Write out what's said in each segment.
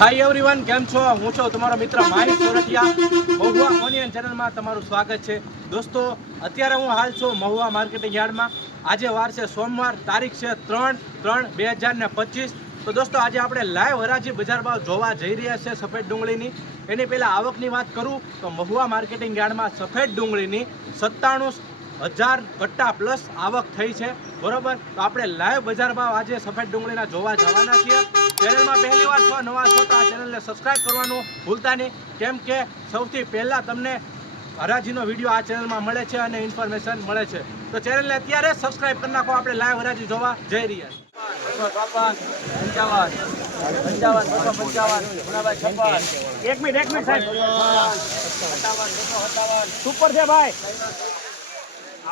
Hi everyone કેમ છો? હું છું તમારો મિત્ર માહિત સોરઠિયા. મહુવા ઓનિયન ચેનલમાં તમારું સ્વાગત છે. દોસ્તો, અત્યારે હું હાલ છું મહુવા માર્કેટિંગ યાર્ડમાં. આજે વાર છે સોમવાર, તારીખ છે ત્રણ ત્રણ બે હજાર ને તો દોસ્તો, આજે આપણે લાઈવ હરાજી બજાર ભાવ જોવા જઈ રહ્યા છે સફેદ ડુંગળીની. એની પહેલાં આવકની વાત કરું, તો મહુવા માર્કેટિંગ યાર્ડમાં સફેદ ડુંગળીની સત્તાણું હજાર કટ્ટા પ્લસ આવક થઈ છે. બરોબર? તો આપણે લાઈવ બજાર ભાવ આજે સફેદ ડુંગળીના જોવા જવાના છીએ. ચેનલમાં પહેલી વાર છો નવા છો તો આ ચેનલને સબસ્ક્રાઈબ કરવાનું ભૂલતા નહીં. કેમ કે સૌથી પહેલાં તમને હરાજીનો વીડિયો આ ચેનલમાં મળે છે અને ઇન્ફોર્મેશન મળે છે. તો ચેનલને અત્યારે સબસ્ક્રાઈબ કરી નાખો. આપણે લાઈવ હરાજી જોવા જઈ રહ્યા છીએ. એક મિનિટ એક મિનિટ સાહેબ. સુપર છે ભાઈ.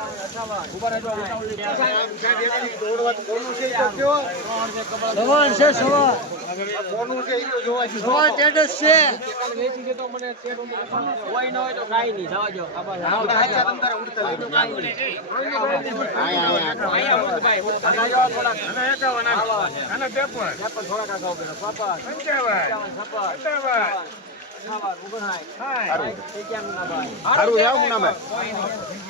હલો એક કરી જલ્દી બીજું દાદા સવાલ છે સવાલ. સવાલ ટેટસ છે. ત્રણસો છત્રીસ સારું એવું ભાઈ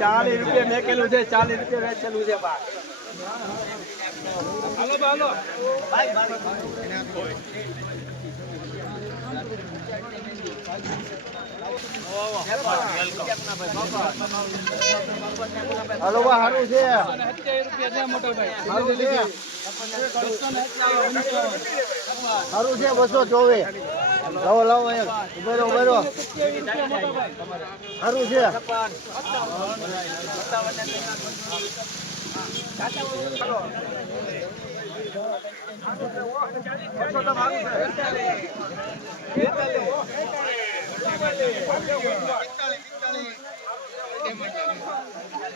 ચાલીસ રૂપિયા મેકેલું છે ચાલીસ રૂપિયા વેચેલું છે બા હાલો હાલો. હાલો સારું છે. સારું છે. સારું છે બસો ચોવીસ. લાવો લાવો ઉભેરો ઉભેરો. સારું છે.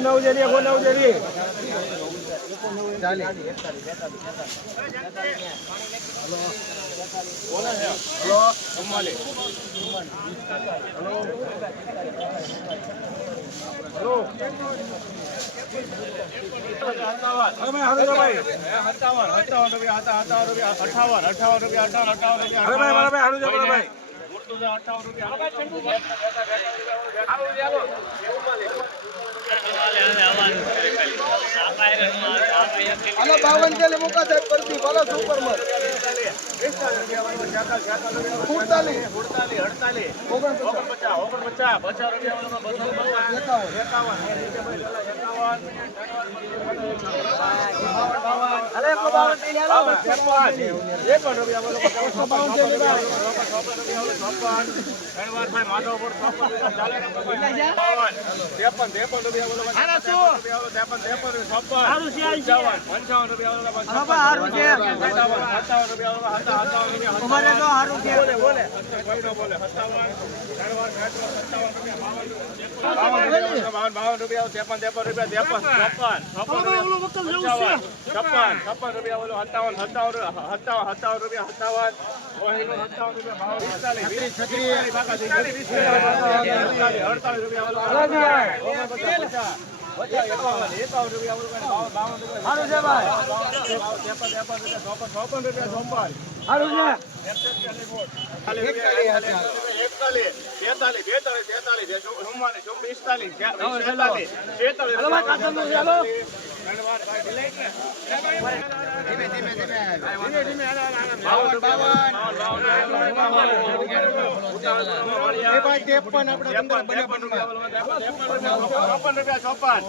નવ જેરી હાલો બાવન અઠાવન મૂકા સાહેબ અઠાવન બોલો સુપર અઠાવન સુડતાલીસ પંચાવન તો સારું છે બોલે બોલે ભાઈનો બોલે સત્તાવન ત્રણ વાર ખાટલો, પચાસ રૂપિયા બાવન બાવન રૂપિયા બાવન બાવન રૂપિયા ત્રેપન ત્રેપન રૂપિયા ત્રેપન ત્રેપન છપ્પન છપ્પન રૂપિયા બોલો સત્તાવન સત્તાવન સત્તાવન સત્તાવન રૂપિયા સત્તાવન. અડતાલીસ રૂપિયા એકાવન બાવન ચોપન ચોપન સારું છે ત્રેપન આપણે રૂપિયા છપ્પન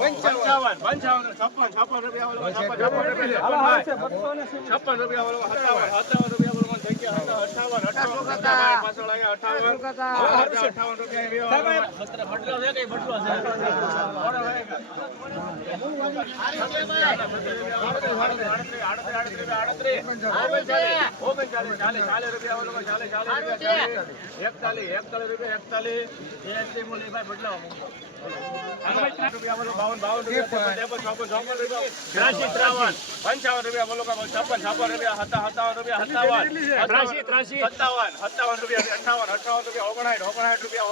છપ્પન. રૂપિયા છપ્પન રૂપિયા રૂપિયા બોલો છપ્પન છપ્પન રૂપિયા હતા સત્તાવન રૂપિયા સત્તાવન ત્રાસી ત્રાસી. સત્તાવન સત્તાવન રૂપિયા અઠાવન અઠાવન રૂપિયા ઓગણસાઠ ઓગણસાઠ રૂપિયા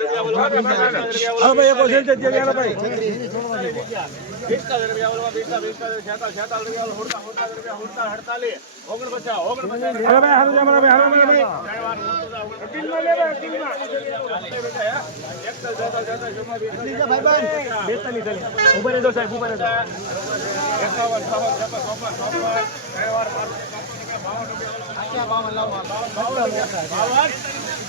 ઓગણાઠ ઓગણાઠ રૂપિયા બોલો માલ હરો ભાઈ બાવન રૂપિયા બોલો કે બાવન બાવન સારું છે ભાઈ રૂપિયા બસો ચોવીસ દલી એક એક દલી ભાઈ સારું છે ત્રણ વાર વીટી બાવન કેમ ચોપન છાવન છપ્પન છપ્પન સત્તાવન સારું છે ઊભા રહો ઊભા ઊભા રહો એકાવન બાવન છપ્પન ચોપન ચોપન ત્રણ વાર બાવન રૂપિયા બાવન રૂપિયા બાવન બાવન